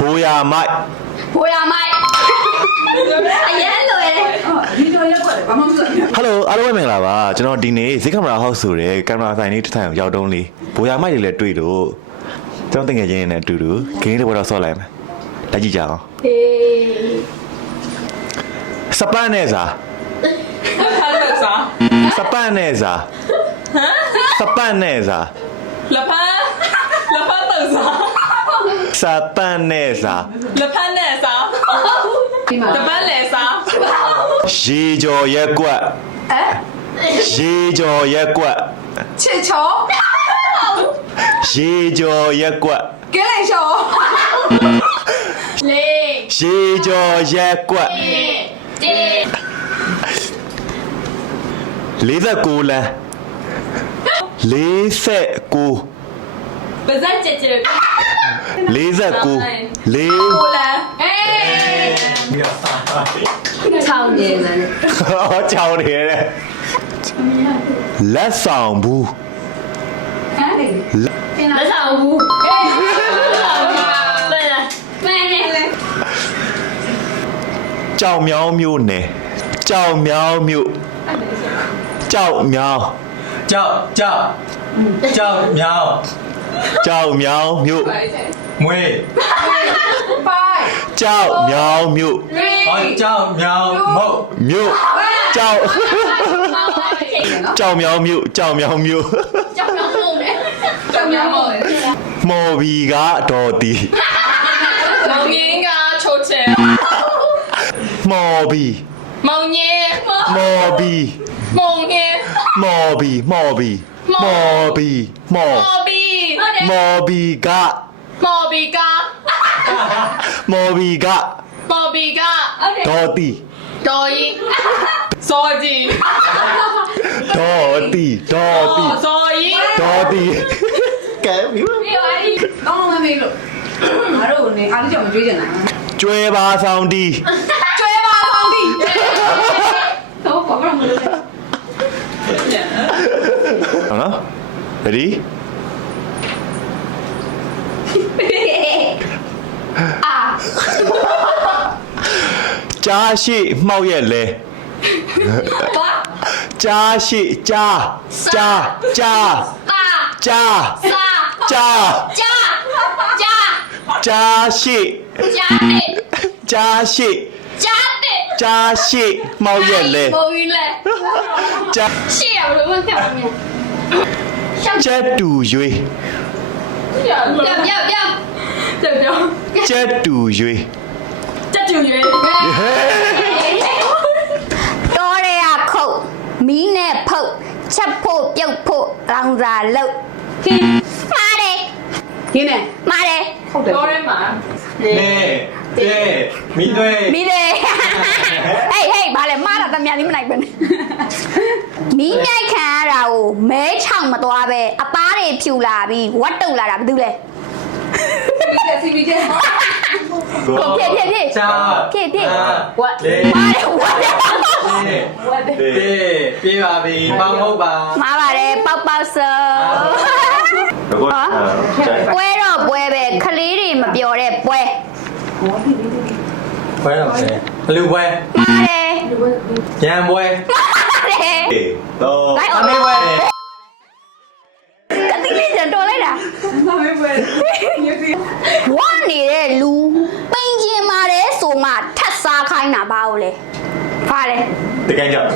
ဘိုးရမိုက် ဘိုးရမိုက်အရင်လိုရတယ် ဒီလိုရက်ွက်တယ်ဘာမှမဆိုဘူး ဟယ်လိုအားလုံးပဲမင်္ဂလာပါကျွန်တော်ဒီနေ့ဇိတ်ကင်မရာဟောက်ဆိုတဲ့ကင်မရာဆိုင်လေးတစ်ထိုင်ကိုရောက်တုံးလေးဘိုးရမိုက်တွေလည်းတွေ့လို့ကျွန်တော်တကယ်ချင်းနဲ့အတူတူဂိမ်းလေးပေါ်တော့ဆော့လိုက်မယ်တက်ကြည့်ကြအောင် ဟေး စပန့်နဲ့စာ Lepas lepas စပန့်နဲ့စာစပန့်နဲ့စာ lepas lepas tu sah စပန့်နဲ့စာ lepas ni sah ဒီမှာ lepas le sah ရေကျော်ရက်ကွက် အဲ ရေကျော်ရက်ကွက် ချစ်ချော ရေကျော်ရက်ကွက် ကဲလိုက်ချော လေး ရေကျော်ရက်ကွက် တေး 49လမ်း49 Bezat cecil 49 Bola ဟေးချောင်းနေတယ် ဟောကြောင်နေတယ်လက်ဆောင်ဘူး ဟမ်လေ လက်ဆောင်ဘူးအေးပဲလားမဲနေလေ ကြောင်မြောင်းမြို့နယ်ကြောင်မြောင်းမြို့ကြောက်မြောင်း 叫喵， ကြောက်မြောင်းမြို့ 喂， ပိုင် ကြောက်မြောင်းမြို့ 哦叫喵猫， မြို့ကြောက် မောင်လိုက်ချိန်နော် ကြောက်မြောင်းမြို့ကြောက်မြောင်းမြို့ ကြောက်တော့ဆုံးတယ် ကြောင်များမို့လေ မော်ဘီကဒေါ်တီ Mau ngin chow cel မော်ဘီ Mau ngin မော်ဘီ Mau ngin မော်ဘီမော်ဘီမော်ဘီမော် Mobi မော်ဘီက Mobi ka မော်ဘီက Mobi ka ဒေါ်တီ Doi Soji ဒေါ်တီဒေါ်တီ Soji ဒေါ်တီကဲပြီ ပြီးပါပြီ ကောင်းလုံးမမေးလို့ငါတို့နေအားလုံးကြောင့်မကြွေးကြတာ ကျွဲပါဆောင်တီ ကျွဲပါဆောင်တီ တော့ဘာမှမလုပ်ဘူး ဟုတ်နော် ready အာ ကြားရှိမှောက်ရဲ့လဲ ဘာ ကြားရှိကြားကြားကြား တာ ကြား စာ ကြား ဂျာဂျာ ကြားရှိ ဂျာတေ ကြားရှိ ဂျာတေ ကြားရှိမှောက်ရဲ့လဲ ဘိုးကြီးလဲ ကြား ရှေ့ရဘယ်လိုမှပြောင်းမလဲရှောက် ကျက်တူရွေး ပြောင်း ကျက်တူရွေး Chắc chịu gì တော်ရရခုတ်မီးနဲ့ဖုတ်ချက်ဖို့ပြုတ်ဖို့လောင်စာလုတ်ဟင်းမားတယ် ရင်းနေ မားတယ် ဟုတ်တယ် Đâu đấy mà 对，咪对， မီးတယ်ဟေးဟေးဘာလဲမားတာတမန်လေးမနိုင်ပဲနဲ့မီးမြိုက်ခံရတာကိုမဲချောင်မသွားပဲအသားတွေဖြူလာပြီးဝတ်တုတ်လာတာဘာတူလဲ စီဗီကျဲ ကိုဖြည့်ဖြည့်ဖြည့် 加， ဖြည့်ဖြည့် 我， မားတယ်ဝတ်တယ် 对，别吧别，帮我吧， မားပါတယ်ပေါက်ပေါက်စုံပွဲတော့ပွဲပဲခလေးတွေမပြောတဲ့ပွဲ 喂老师，六喂， မားတယ် 杨喂， တယ် တော့ လိုက် 阿 အောင် 妹喂， ကတိလေးကြတော်လိုက်တာ ဘာမေးပွဲရုပ်စီ ဝါနေတဲ့လူပိန်ကျင်ပါတယ်ဆိုမှထပ်စားခိုင်းတာဘာလို့လဲဖားတယ် တကယ်ကြောက်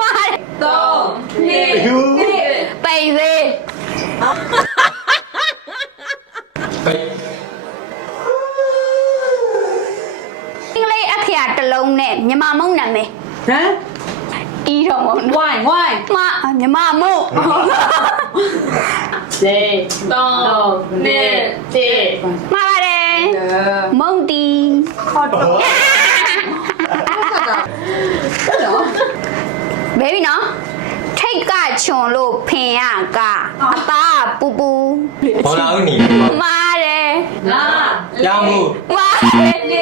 မားတယ် တော့နေ ပိန်သေး 喂， အင်္ဂလိပ်အခရာတစ်လုံးနဲ့မြန်မာမုံနာမယ် ဟမ် အီတော်မုံ ဝိုင်းဝိုင်း မမြန်မာမုံ Đâu Nè Chị မှားပါတယ်မုံတီ ခေါ်တော့တော့ ဘေဘီနော်ထိတ်ကချွန်လို့ဖင်ရကအသားပူပူ 我哪有你？ မားတယ် ငါ 杨木， မားတယ် နေ